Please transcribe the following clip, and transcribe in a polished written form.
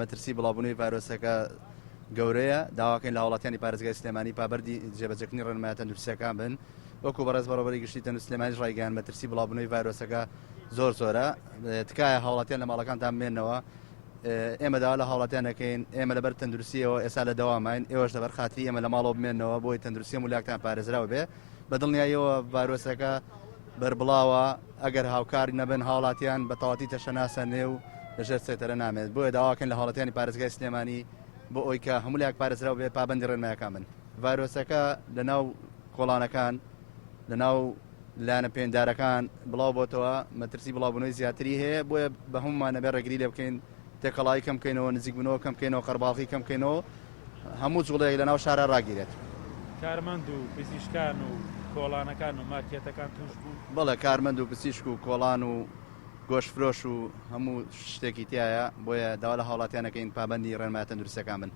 مەترسی بڵاوبوونەوەی ڤایرۆسەکە گەورەیە داواکەین لە هاوڵاتیانی پارێزگای سلێمانی پابەردی جێبەجەکردنی ڕێنمایە تەندروستیەکان بن وەکو بەڕێز بەڕێوەبەری گشتی تەندروستی سلێمانیش ڕایگەیاند مەترسی بڵاوبوونەوەی ڤایرۆسەکە زۆرە تکایە هاوڵاتیان لە ماڵەکانتان بمێننەوە ئێمە داوا لە هاوڵاتیان دەکەین ئێمە لەبەر تەندروستیەوە ئێستا لە دەوامین ئێوەش لەبەر خاتری ئێمە لە ماڵەوە بمێننەوە بۆی تەندروستی ملاکتان پارێزراوە بێ بەدڵنیاییەوە ڤایرۆسەکە بەربڵاوە ئەگەر هاوکاری نەبن هاوڵاتیان بە تەواتی تەشەناسە نێو لەژێر سێتەرە نامێت بۆیە داواکەن لە هاوڵاتیانی پارێزگای سلێمانی بۆ ئەوی کە هەموو لایەک پارێزراو بێ پابەندی ڕێنمایەکان بن ڤایرۆسەکە لەناو کۆڵانەکان لەناو لایەنە پێندارەکان بڵاو بۆتەوە مەترسی بڵاوبوونەوەی زیاتری هەیە بۆیە بە هەمومان نەبێ ڕێگری لێ بکەین تێکەڵایی کەم بکەینەوە نزیک بوونەوە کەم بکەینەوە قەرباڵغی کەم بکەینەوە هەموو جوڵەیەک لەناو شارە ڕاگیرێت کارمەند و پزیشکان و کۆڵانەکان و مارکێتەکان توش بوون بەڵێ کارمەند و پزیشک و کۆڵان و گۆشتفرۆش و هەموو شتێکی تایە بۆیە داوا لە هاوڵاتیانەکەین پابەندی ڕێنمایە تەندروستیەکان بن